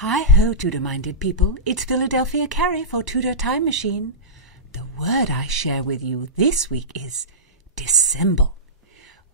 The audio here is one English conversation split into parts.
Hi-ho, Tudor-minded people. It's Philadelphia Carey for Tudor Time Machine. The word I share with you this week is dissemble.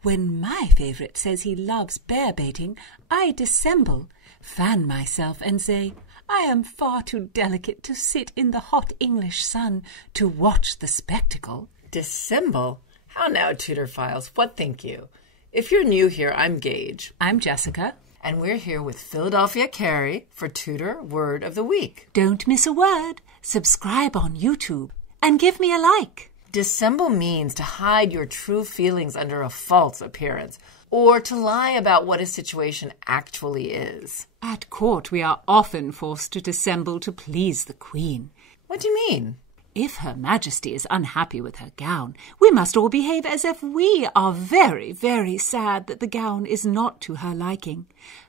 When my favourite says he loves bear baiting, I dissemble, fan myself and say, I am far too delicate to sit in the hot English sun to watch the spectacle. Dissemble? How now, Tudor Files? What think you? If you're new here, I'm Gage. I'm Jessica. And we're here with Philadelphia Carey for Tudor Word of the Week. Don't miss a word. Subscribe on YouTube and give me a like. Dissemble means to hide your true feelings under a false appearance, or to lie about what a situation actually is. At court, we are often forced to dissemble to please the Queen. What do you mean? If Her Majesty is unhappy with her gown, we must all behave as if we are very, very sad that the gown is not to her liking.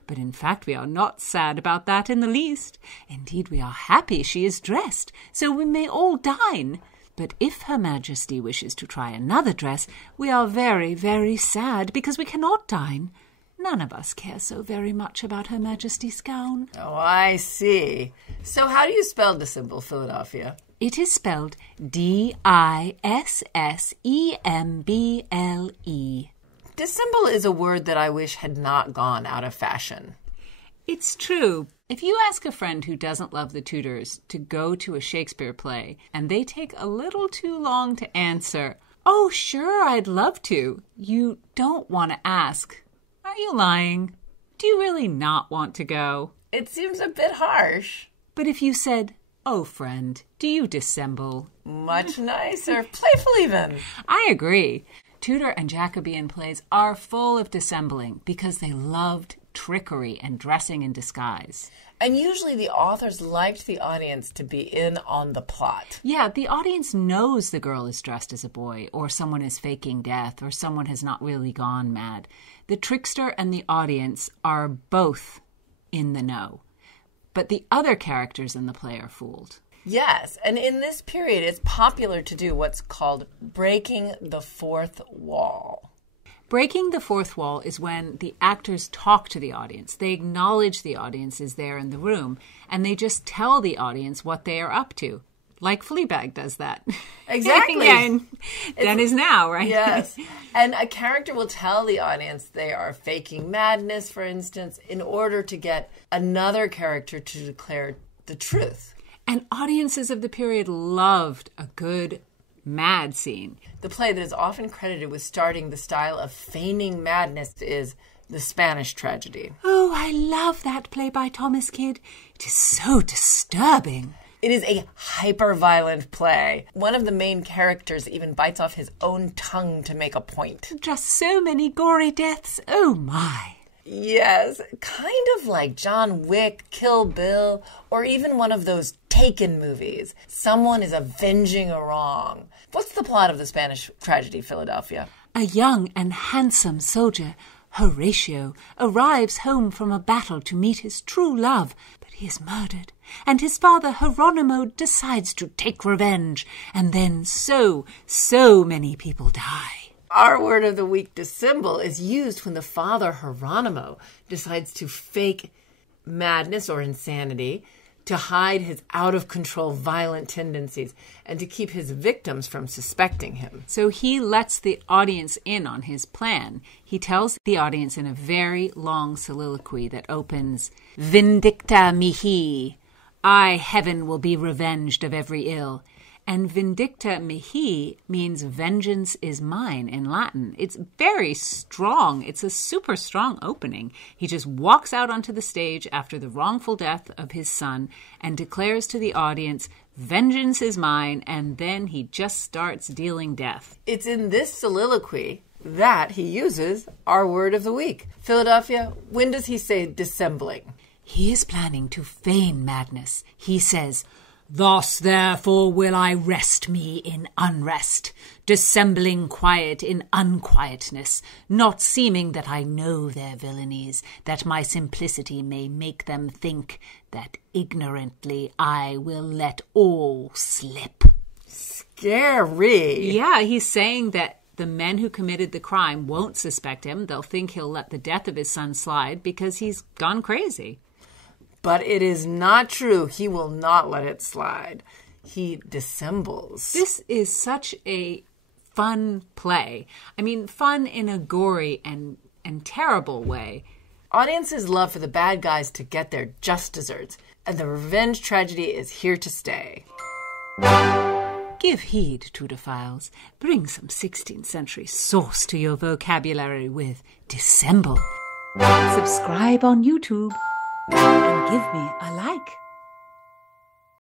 But in fact, we are not sad about that in the least. Indeed, we are happy she is dressed, so we may all dine. But if Her Majesty wishes to try another dress, we are very, very sad because we cannot dine. None of us care so very much about Her Majesty's gown. Oh, I see. So how do you spell dissemble, Philadelphia? It is spelled Dissemble. Dissemble is a word that I wish had not gone out of fashion. It's true. If you ask a friend who doesn't love the Tudors to go to a Shakespeare play and they take a little too long to answer, "Oh, sure, I'd love to," you don't want to ask, "Are you lying? Do you really not want to go?" It seems a bit harsh. But if you said, "Oh, friend, do you dissemble?" Much nicer. Playful even. I agree. Tudor and Jacobean plays are full of dissembling because they loved trickery and dressing in disguise. And usually the authors liked the audience to be in on the plot. Yeah, the audience knows the girl is dressed as a boy, or someone is faking death, or someone has not really gone mad. The trickster and the audience are both in the know. But the other characters in the play are fooled. Yes, and in this period, it's popular to do what's called breaking the fourth wall. Breaking the fourth wall is when the actors talk to the audience. They acknowledge the audience is there in the room, and they just tell the audience what they are up to. Like Fleabag does that. Exactly. Yeah, that is now, right? Yes. And a character will tell the audience they are faking madness, for instance, in order to get another character to declare the truth. And audiences of the period loved a good mad scene. The play that is often credited with starting the style of feigning madness is The Spanish Tragedy. Oh, I love that play by Thomas Kidd. It is so disturbing. It is a hyper-violent play. One of the main characters even bites off his own tongue to make a point. Just so many gory deaths. Oh, my. Yes, kind of like John Wick, Kill Bill, or even one of those Taken movies. Someone is avenging a wrong. What's the plot of The Spanish Tragedy, Philadelphia? A young and handsome soldier, Horatio, arrives home from a battle to meet his true love, but he is murdered, and his father, Geronimo, decides to take revenge, and then so many people die. Our word of the week, dissemble, is used when the father, Geronimo, decides to fake madness or insanity to hide his out-of-control violent tendencies and to keep his victims from suspecting him. So he lets the audience in on his plan. He tells the audience in a very long soliloquy that opens, "Vindicta mihi, I, heaven, will be revenged of every ill." And vindicta mihi means vengeance is mine in Latin. It's very strong. It's a super strong opening. He just walks out onto the stage after the wrongful death of his son and declares to the audience, vengeance is mine, and then he just starts dealing death. It's in this soliloquy that he uses our word of the week. Philadelphia, when does he say dissembling? He is planning to feign madness. He says, "Thus, therefore, will I rest me in unrest, dissembling quiet in unquietness, not seeming that I know their villainies, that my simplicity may make them think that ignorantly I will let all slip." Scary. Yeah, he's saying that the men who committed the crime won't suspect him. They'll think he'll let the death of his son slide because he's gone crazy. But it is not true. He will not let it slide. He dissembles. This is such a fun play. I mean, fun in a gory and terrible way. Audiences love for the bad guys to get their just desserts, and the revenge tragedy is here to stay. Give heed, Tudorphiles. Bring some 16th century sauce to your vocabulary with dissemble. Subscribe on YouTube and give me a like.